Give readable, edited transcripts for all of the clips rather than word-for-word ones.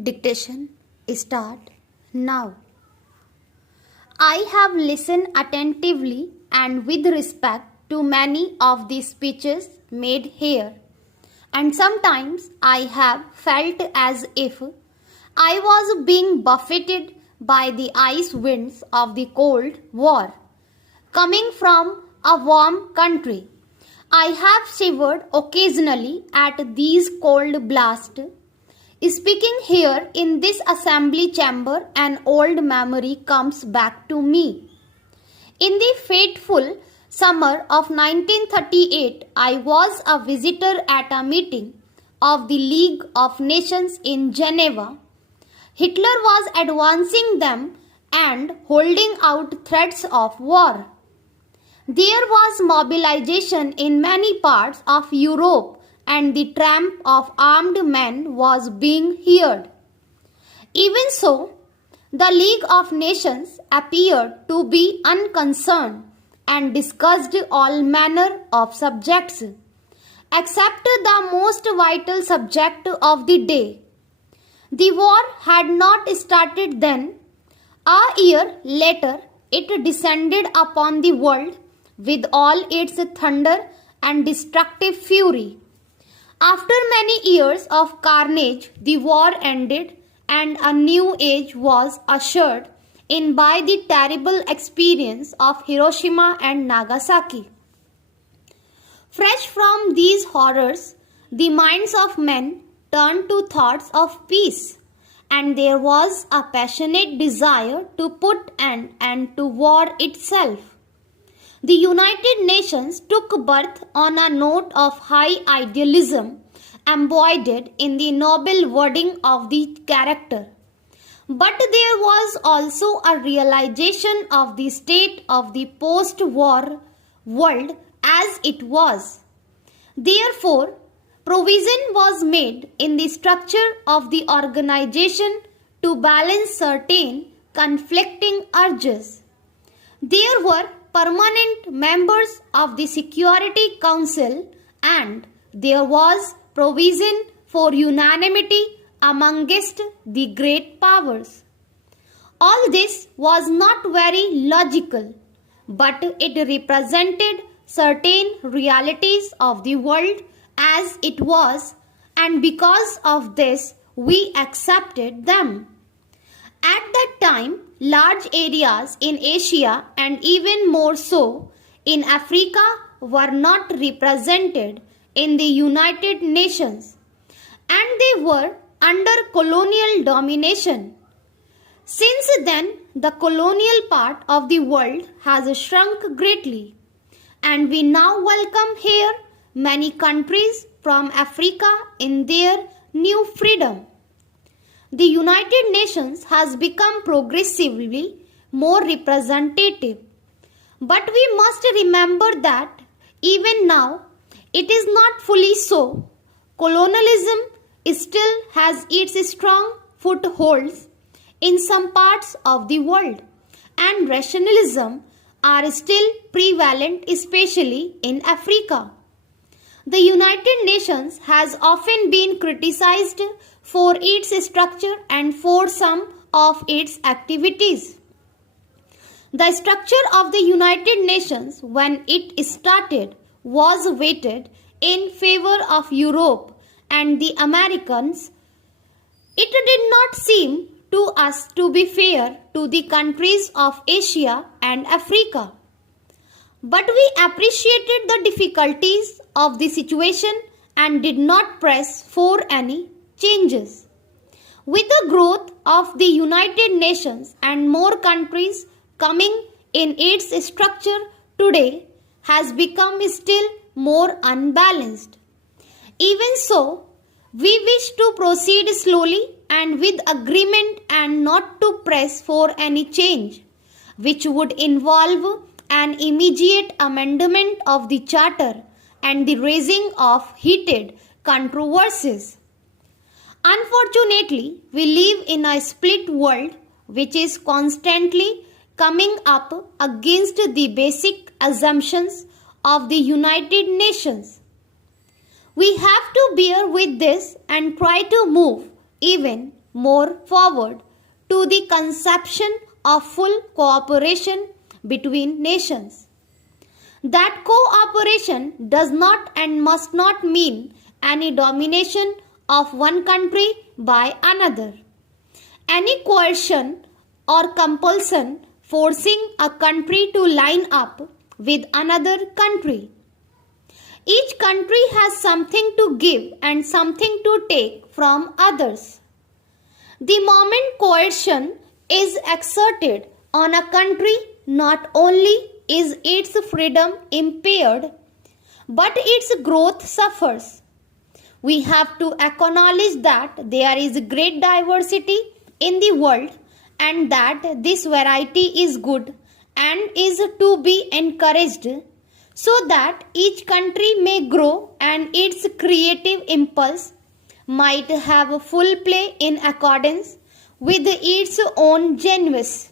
Dictation start now. I have listened attentively and with respect to many of the speeches made here, and sometimes I have felt as if I was being buffeted by the ice winds of the Cold War, coming from a warm country. I have shivered occasionally at these cold blasts. Speaking here in this assembly chamber, an old memory comes back to me. In the fateful summer of 1938, I was a visitor at a meeting of the League of Nations in Geneva. Hitler was advancing them and holding out threats of war. There was mobilization in many parts of Europe and the tramp of armed men was being heard. Even so, the League of Nations appeared to be unconcerned and discussed all manner of subjects, except the most vital subject of the day. The war had not started then. A year later, it descended upon the world with all its thunder and destructive fury. After many years of carnage, the war ended and a new age was ushered in by the terrible experience of Hiroshima and Nagasaki. Fresh from these horrors, the minds of men turned to thoughts of peace, and there was a passionate desire to put an end to war itself. The United Nations took birth on a note of high idealism embodied in the noble wording of the character. But there was also a realization of the state of the post-war world as it was. Therefore, provision was made in the structure of the organization to balance certain conflicting urges. There were permanent members of the Security Council and there was provision for unanimity amongst the great powers. All this was not very logical, but it represented certain realities of the world as it was, and because of this we accepted them. At that time, large areas in Asia and even more so in Africa were not represented in the United Nations, and they were under colonial domination. Since then, the colonial part of the world has shrunk greatly, and we now welcome here many countries from Africa in their new freedom. The United Nations has become progressively more representative. But we must remember that even now it is not fully so. Colonialism still has its strong footholds in some parts of the world, and rationalism are still prevalent, especially in Africa. The United Nations has often been criticized for its structure and for some of its activities. The structure of the United Nations when it started was weighted in favor of Europe and the Americans. It did not seem to us to be fair to the countries of Asia and Africa. But we appreciated the difficulties of the situation and did not press for any changes. With the growth of the United Nations and more countries coming in, its structure today has become still more unbalanced. Even so, we wish to proceed slowly and with agreement and not to press for any change, which would involve an immediate amendment of the Charter and the raising of heated controversies. Unfortunately, we live in a split world which is constantly coming up against the basic assumptions of the United Nations. We have to bear with this and try to move even more forward to the conception of full cooperation between nations. That cooperation does not and must not mean any domination of one country by another. Any coercion or compulsion forcing a country to line up with another country. Each country has something to give and something to take from others. The moment coercion is exerted on a country, not only is its freedom impaired, but its growth suffers. We have to acknowledge that there is great diversity in the world and that this variety is good and is to be encouraged so that each country may grow and its creative impulse might have full play in accordance with its own genius.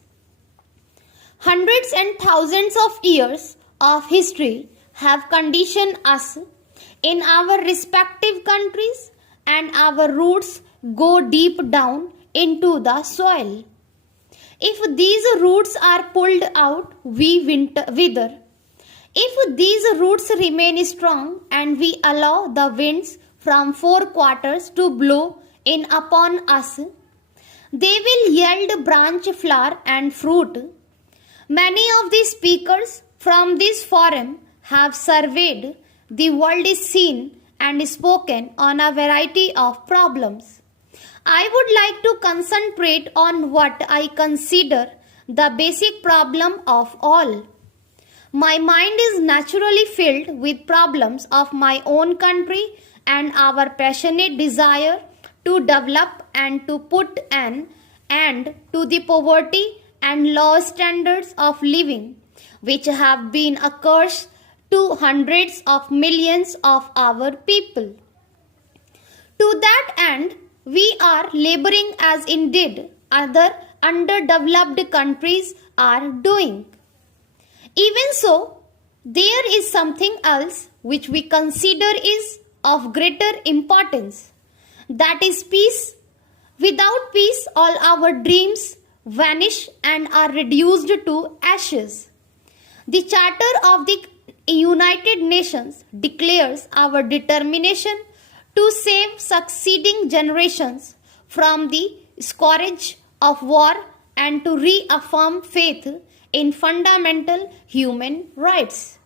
Hundreds and thousands of years of history have conditioned us in our respective countries, and our roots go deep down into the soil. If these roots are pulled out, we wither. If these roots remain strong and we allow the winds from four quarters to blow in upon us, they will yield branch, flower, and fruit. Many of the speakers from this forum have surveyed the world scene and spoken on a variety of problems. I would like to concentrate on what I consider the basic problem of all. My mind is naturally filled with problems of my own country and our passionate desire to develop and to put an end to the poverty and low standards of living which have been a curse to hundreds of millions of our people. To that end, we are laboring as indeed other underdeveloped countries are doing. Even so, there is something else which we consider is of greater importance. That is peace. Without peace, all our dreams vanish and are reduced to ashes. The Charter of the United Nations declares our determination to save succeeding generations from the scourge of war and to reaffirm faith in fundamental human rights.